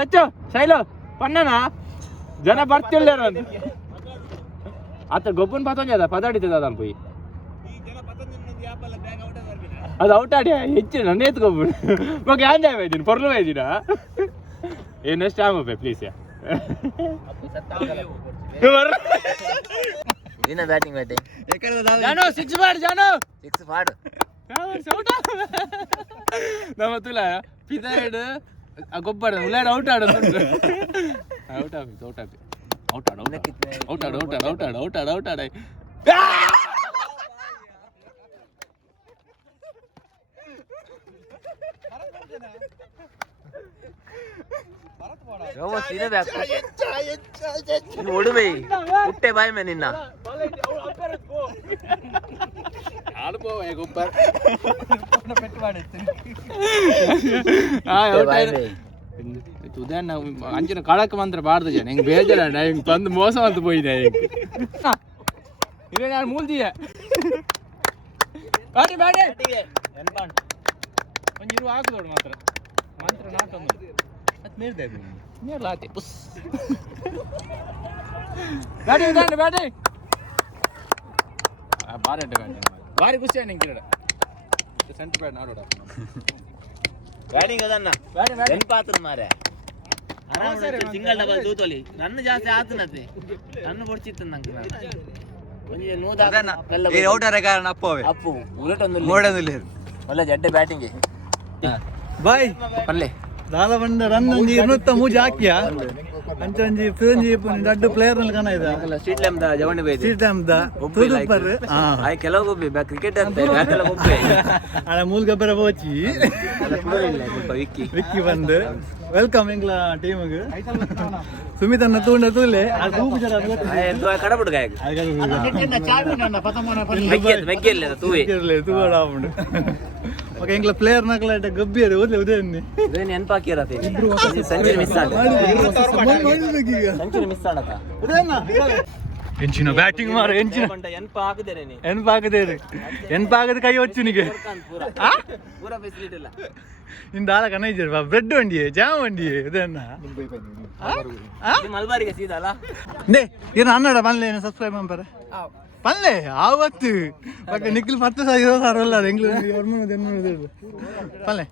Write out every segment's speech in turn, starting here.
ಸಚ್ಚು ಶೈಲು ಪಣ್ಣನ ಜನ ಬರ್ತಿಲ್ಲ ಆತ ಗೊಬ್ಬನ ಪತಂಜ ಪದಾಡಿತದ ಅದನ್ನು ಪೋಯಿ ಅದು ಔಟ್ ಆಡಿ ಹೆಚ್ಚು ನನ್ನ ಎತ್ಕೊಬ್ಬು ಮಗ ಆಂಜಾಯ್ ಬೈದಿನಿ ಪೊರ್ಲು ಬೈದಿನ ಏನಷ್ಟು ಆಮಪ್ಪೆ ಪ್ಲೀಸ್ ಬ್ಯಾಟಿಂಗ್ ಜಾನು ಸಿಕ್ಸ್ ಮಾಡು ಜಾನು ನಮ್ಮ ತುಲ ಪಿದಾಡ್ ಗೊಬ್ಬರ ಉಳ್ಳಾಡ ಔಟ್ ಆಡು ಔಟ್ ಆಡ ಒಡುಬೈ ಹುಟ್ಟೆ ಬಾಯ್ ಮೇ ನಿನ್ನ ಅಂಚಿನ ಕಳಕ್ ಮಾತ್ರ ಬಾರ್ದು ಜನ ಹಿಂಗ್ ಬೇಜಾರ ಹಿಂಗ್ ತಂದು ಮೋಸ ಅಂತ போயிದೆ ಇದೇ ನಾನು ಮೂಲ್ದಿಯ ಬಾಡಿ ಬಾಡಿ ಒಂದು ಇರು ಹಾಕುದೋಡು ಮಾತ್ರ ಮಾತ್ರ ನಾಟೊಂದು ಅದು ಮೇಲ್ದೆ ಮೇಲಾತಿ ಪುಸ್ ಬ್ಯಾಟಿ ಬ್ಯಾಟಿ ಬ್ಯಾಟಿ ಬಾರಿ ಅಡ್ಡ ಬ್ಯಾಟಿ ಬಾರಿ ಖುಷಿ ನಿಂಗೆ ಕಿರಡ ಸೆಂಟರ್ ಬ್ಯಾಟ್ ನಾಡೋಡ ಬ್ಯಾಟಿಂಗ್ ಅದನ್ನ ನೆನಪಾತದ ಮಾರೆ ಸಿಂಗಲ್ ಡಬಲ್ ತೂತೋಲಿ ನನ್ನ ಜಾಸ್ತಿ ಆತನತೆ ನನ್ನ ಬಡ್ಚಿತ್ತು ನಂಗೆ ಅಪ್ಪು ಒಳ್ಳೆ ಜಡ್ಡೆ ಬ್ಯಾಟಿಂಗ್ ಬಾಯ್ ಪಲ್ಲೆ ದಾದ ಬಂದ ರನ್ ಒಂಜಿ 203 ಹಾಕ್ಯ ಅಂಚೊಂಜಿ ಫಿರಂಜಿ ದೊಡ್ಡ ಪ್ಲೇಯರ್ ನಲ್ಲಿ ಕಾಣ ಇದೆ ಸ್ಟ್ರೀಟ್ ಲ್ಯಾಂಪ್ ದ ಜವಣಿ ಬೈದಿ ಸ್ಟ್ರೀಟ್ ಲ್ಯಾಂಪ್ ದ ಸೂಪರ್ ಆಯ್ ಕೆಲವು ಒಬ್ಬೆ ಕ್ರಿಕೆಟ್ ಅಂತ ಬ್ಯಾಟೆಲ್ಲ ಒಬ್ಬೆ ಅಲ್ಲ ಮೂಲ ಗಬ್ಬರ ಹೋಚಿ ವಿಕ್ಕಿ ಬಂದು ವೆಲ್ಕಮ್ ಇಂಗ್ಲ ಟೀಮ್ ಗೆ ಸುಮಿತನ್ನ ತೂಂಡ ತೂಲೆ ಆ ಕೂಪು ಜರ ಅದು ಕಡಬುಡು ಗಾಯ ಮೆಗ್ಗೆಲ್ಲ ತೂವೆ ತೂವಡ ಆಪುಂಡು ಓಕೆ ಇಂಗ್ಲ ಪ್ಲೇಯರ್ ನಕಲ ಗಬ್ಬಿಯರು ಓದ್ಲೆ ಉದಯನ್ನಿ ಉದಯನ್ ನೆನಪಾಕಿರತ್ತೆ ಸೆಂಚುರಿ ಮಿಸ್ ಆಡ ಸೆಂಚುರಿ ಮಿಸ್ ಆಡತ ಉದಯನ್ನ ಎಂಚಿನ ಬ್ಯಾಟಿಂಗ್ ಮಾರ ಎಂಚಿನ ಎನ್ಪಾಗದೆ ಕೈ ಹೊಚ್ಚುನಿಗೆ ಪೂರ ಫೆಸಿಲಿಟಿ ಇಲ್ಲ ಇಂದ ಆಳ ಕನೈಜರ್ ಬ್ರೆಡ್ ವಂಡಿಯೇ ಜಾಮ್ ವಂಡಿಯೇ ಉದಯನ್ನ ಮಲ್ಬಾರಿಗೆ ಸೀದಾ ಅಲ್ಲ ನೇ ಏನು ಅನ್ನಡ ಪನ್ಲೆ ಸಬ್ಸ್ಕ್ರೈಬ್ ಮಾಡ್ತಾರೆ ಪನ್ಲೆ ಆವತ್ತು ಪಕ್ಕ ನಿಖಿಲ್ 10,000 ಅಲ್ಲ ಪನ್ಲೆ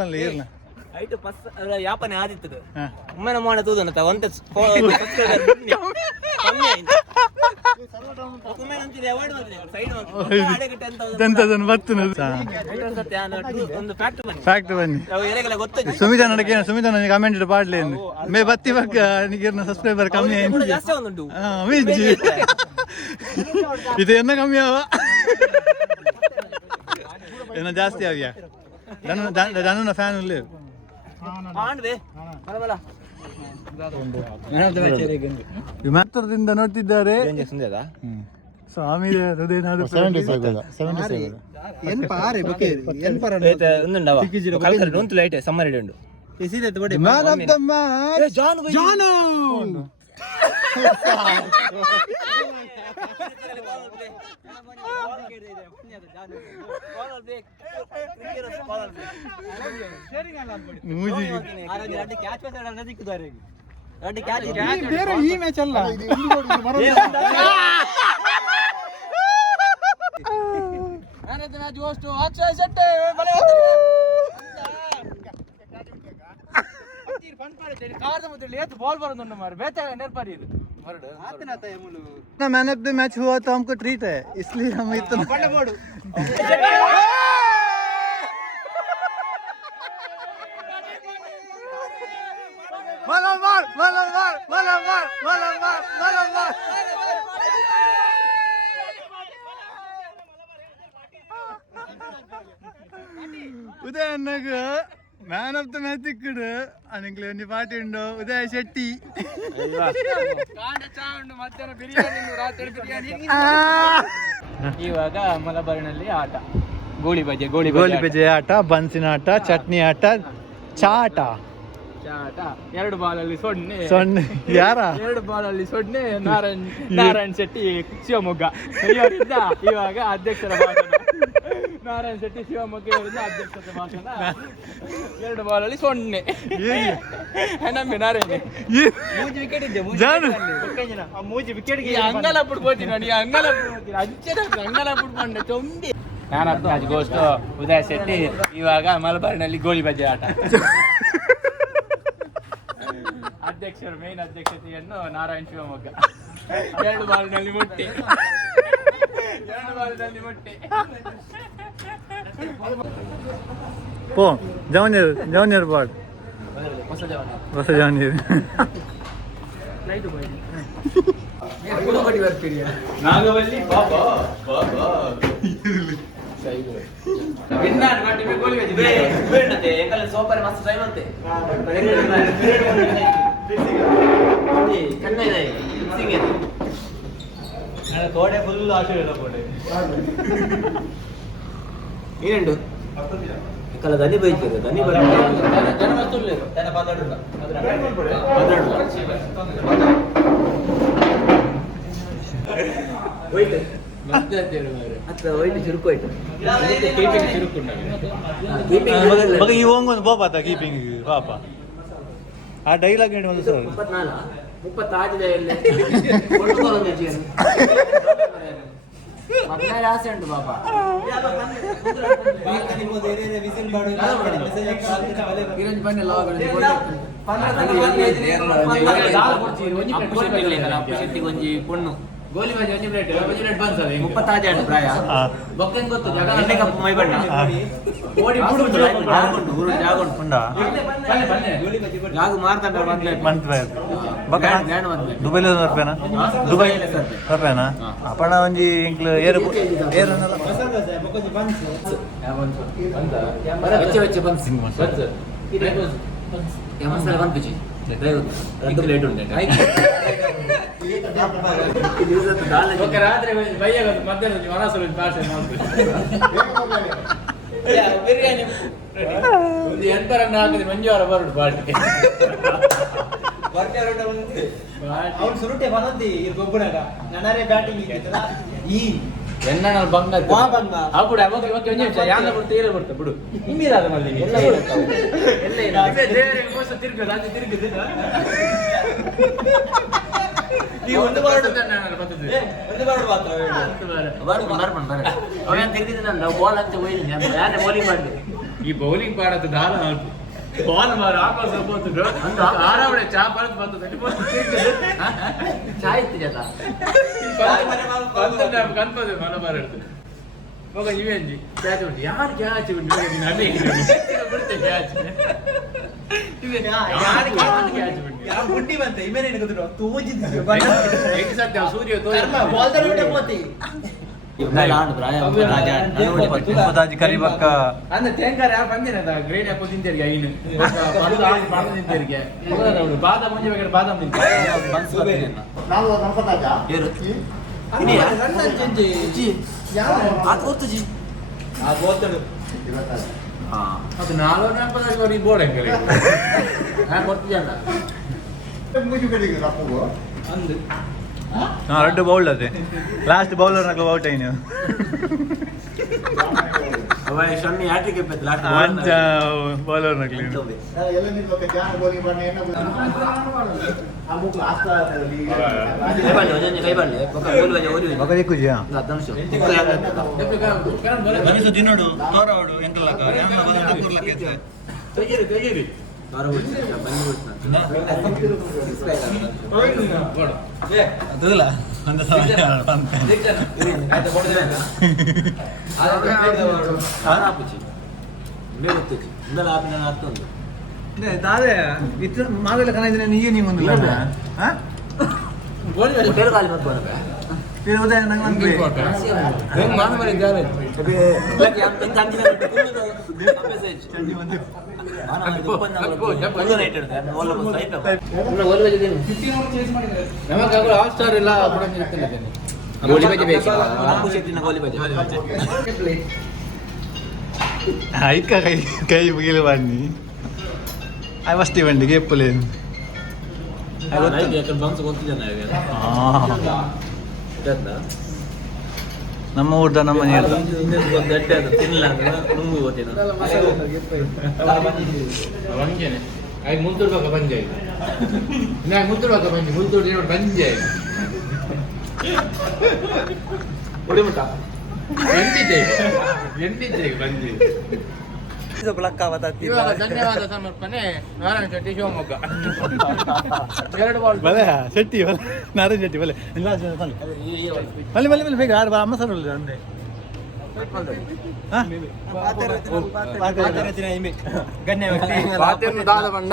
ಪನ್ಲೆ ಇರ್ಲ ಐಟು ಪಸ್ ಯಾಪನೆ ಆದಿತ್ತದು ಒಮ್ಮೆನ ಮಾಡ ತೂದನತ ಒಂತೆ ಸುಮಿತ ನಡಕೆ ಸುಮಿತ ನನಗೆ ಕಮೆಂಟ್ ಪಾಡ್ಲಿ ಮೇ ಬತ್ತಿ ಬಕ್ಕ ನಿಗರ್ನ ಸಬ್ಸ್ಕ್ರೈಬರ್ ಕಮ್ಮಿ ಇದು ಎನ್ನ ಕಮ್ಮಿ ಅವ ಏನ ಜಾಸ್ತಿ ಆಗ್ಯಾ ಧನುನ ಫ್ಯಾನ್ ಇಲ್ಲ ವಿಮಾನದಿಂದ ನೋಡ್ತಿದ್ದಾರೆ ಸ್ವಾಮಿ ಈ ಮ್ಯಾಚ್ ಅಲ್ಲ मैन ऑफ द मैच हुआ तो हमको ट्रीट है इसलिए हम इतना उदय अन्नग ಮ್ಯಾನ್ ಆಫ್ ದ ಮ್ಯಾಚ್ ಇಕ್ಕಡು ಅನಿಂಗ್ಲೆ ಒಂಜಿ ಪಾರ್ಟಿ ಉಂಡು ಉದಯ್ ಶೆಟ್ಟಿ ಇವಾಗ ಮಲಬಾರಿನಲ್ಲಿ ಆಟ ಗೋಳಿ ಬಜೆ ಆಟ ಬನ್ಸಿನ ಆಟ ಚಟ್ನಿ ಆಟ ಚಾಟ ಆಟ 2 ಬಾಲಲ್ಲಿ 0. ಯಾರ 2 ಬಾಲಲ್ಲಿ 0. ನಾರಾಯಣ್ ಶೆಟ್ಟಿ ಶಿವಮೊಗ್ಗ ಇವರಿಂದ ಇವಾಗ ಅಧ್ಯಕ್ಷರ ಭಾಷಣ. ನಾರಾಯಣ್ ಶೆಟ್ಟಿ ಶಿವಮೊಗ್ಗ ಇವರಿಂದ ಅಧ್ಯಕ್ಷರ ಭಾಷಣ. 2 ಬಾಲಲ್ಲಿ 0. ನಮ್ಮಿ ನಾರಾಯಣ ಮೂಜಿ ವಿಕೆಟ್ ಇದ್ದೆ ಮೂಜಿ ವಿಕೆಟ್ ಅಂಗಲ ಬಿಡ್ಬೋತೀನಿ ನೋಡಿ ಅಂಗಲ ಬಿಡ್ಬೋತೀನಿ ಅಂಗಲ ಬಿಡ್ಕೊಂಡೆ ತೊಂದಿ. ನಾನಪ್ಪ ಗೋಸ್ಟು ಉದಯ ಶೆಟ್ಟಿ ಇವಾಗ ಮಲಬಾರಿನಲ್ಲಿ ಗೋಳಿ ಬಜ್ಜೆ ಆಟ. ಅಧ್ಯಕ್ಷರು ಮೇನ್ ಅಧ್ಯಕ್ಷತೆಯನ್ನು ನಾರಾಯಣ್ ಶಿವಮೊಗ್ಗ 2 ಬಾಲ್ನಲ್ಲಿ ಮುಟ್ಟಿ. ಪೋ ಜವನಿಯರ್ ಬಾಡ್ ಹೊಸ ಜವನಿಯರ್ ನಾಗವಲ್ಲಿ ಬಾಬಾ ಸೋಪರ್ ಮಸ್ತ್ ಟೈಮ್ ಅಂತೆ ತೋಡೆ ಫುಲ್ ಆಶೆ ಏನುಂಟು ಕಲ ದನಿ ಬೈತಿರು ದನಿ ಈ ಹೋಗೊಂದು ಪಾಪ ಕೀಪಿಂಗ್ ಪಾಪ ಆ ಡೈಲಾಗ್ ಹೇಳಿ ಒಂದು ಸರ್ 14 ಆಸೆ ಉಂಟು ಪಾಪ. ಗೋಲಿ ಬಾಜಿ 1 ಪ್ಲೇಟ್ 36 ಆಟ ಪ್ರಾಯ ಬೊಕ್ಕಂಗೆ ಗೊತ್ತು ಜಾಗ ಎಣ್ಣೆ ಕಪ್ಪು ಮೈ ಬಣ್ಣ ಓಡಿ ಬಿಡು ಜಾಗ ಉಂಟು ಪುಂಡ ಜಾಗ ಮಾರ್ತಾಂಡ ಬಂದ್ಲೆ ದುಬೈಲಿ ರೂಪಾಯಿನಾ ರೂಪಾಯಿನಾ ಅಪ್ಪಣ ಒಂಜಿ ಇಂಕ್ಲು ಏರು ಏರನ್ನಲ್ಲ ವೆಚ್ಚ ಬಂದು ಮಸಾಲೆ ಬಂದು ಲೇಟ್ ಉಂಟು ರಾತ್ರಿ ಬೈಯಾಗ ಮಧ್ಯಾಹ್ನ ಮನಸ್ಸು ಭಾಷೆ ಬಿರಿಯಾನಿ ಒಂದು 8 ಹಾಕಿದ್ರೆ ಮಂಜುವಾರ ಬರುಡು ಬಾಟಿ ಅವ್ನು ಸುರುಟೆ ಬಂದಿ ಗೊಬ್ಬರಾಗ ನನ್ನರೇ ಬ್ಯಾಟಿಂಗ್ ಈ ಎನ್ನ ಬಂಗ ಬಿಡು ಅವಾಗ ಒಂದು ನಿಮಿಷ ಯಾನ ಬಿಡ್ತು ಏನೇ ಬಿಡ್ತಾ ಬಿಡು ಹಿಂದಿರಾದ ಮಲ್ಲಿ ಎಲ್ಲ ಮೋಸ ತಿರುಗದು ಅದು ತಿರುಗದು ನೀವು ಒಂದು ಬಾರ್ಡ್ ಅವೇನು ತಿರುಗಿದ್ರೆ ನಾವು ಬಾಲ್ ಅಂತ ಹೋಯ್ತು ಯಾರೇ ಬೌಲಿಂಗ್ ಮಾಡಿದೆ ಈ ಬೌಲಿಂಗ್ ಮಾಡದ್ದು ದಾರ ಬಾಲ್ ಮಾರ ಆಪಾಸ್ ಹೋಗ್ಬೋದು ಆರಾವಣೆ ಚಾ ಬರೋದು ಬರ್ತದೆ ಚಾ ಇತ್ತು ಜತ ಕನ್ಪದ ಮನ ಬರಡ್ತು ಮಗ ಇವೇಂಜಿ ಕ್ಯಾಚ್ ಉಂಟು ಯಾರು ಕ್ಯಾಚ್ ಉಂಟು ಅದೇ ಬಿಡುತ್ತೆ ಕ್ಯಾಚ್ ಗುಂಡಿ ಬಂತೆ ಇವೇನೇನು ಗೊತ್ತಿರೋ ತೂಜಿದ್ದು ಸತ್ಯ ಸೂರ್ಯ ಕರಿಬಕ್ಕ ಅಂದ್ರೆ ತೇಂಗಾರ ಯಾರು ಬಂದಿನ ಗ್ರೇಡ್ ಹಾಕೋ ತಿಂತೇರಿಗೆ ಐನು ತಿಂತೇರಿಗೆ ಬಾದಾಮ್ ಮುಂಜೆ ಬೇಕಾದ್ರೆ ಬಾದಾಮ್ ತಿಂತಾರೆ ಅದು 440 ಬೋರ್ಡ್ ಹೆಂಗೆ ಕೊಡ್ತಿದ್ದ ಅಂದು 2 ಬೌಲ್ ಅದೇ ಲಾಸ್ಟ್ ಬೌಲರ್ ನಕ್ಲು ಔಟ್ ಆಯ್ತು ಶಮ್ಮಿ ಹ್ಯಾಟ್ರಿಕ್ ಎಪ್ಪತ್ತು ಲಾಸ್ಟ್ ಅಂಚ ಬೌಲರ್ ನಕ್ಲಿ ತಿನ್ನೋಡು ತೋರವಾಡು ತೆಗೀರಿ ಅದಲ್ಲ ಒಂದು ದಾದೆ ಇತ್ತು ಮಾವೆಲ್ಲ ಕನಿದ್ರೆ ನೀಗೆ ನೀವು ಒಂದು ಸ್ಟಾರ್ ಎಲ್ಲ ಕೈ ಮುಗಿಲು ಬನ್ನಿ ವಸ್ತಿ ಬಂಡಿಗೆ ಎಪ್ಪಲೇನು ನಮ್ಮ ಊಟ ನಮ್ಮ ಮನೆಯಲ್ಲ ಮುಂತೂರು ಬಂಜೆ ಮುಂತೂರು ಬಂಜೆ ಮುಂತೂರು ಬಂಜೆ ಬಂಜೆ ಇವಾಗ ಧನ್ಯವಾದ ಸಮರ್ಪಣೆ ನಾರಾಯಣ ಶೆಟ್ಟಿ ಶಿವಮೊಗ್ಗ 2 ಬಾಲ್ ಬಲೆ ಶೆಟ್ಟಿ ಬಲೆ ನಾರಾಯಣ ಶೆಟ್ಟಿ ಬಲೆ ಬಲೆ ಬಲೆ ಬಲೆ ಬೇಗ ಆರು ಅಮ್ಮ ಸರ್ ಅಂದೆ ಗಣ್ಯ ವ್ಯಕ್ತಿ ದಾದ ಬಂಡ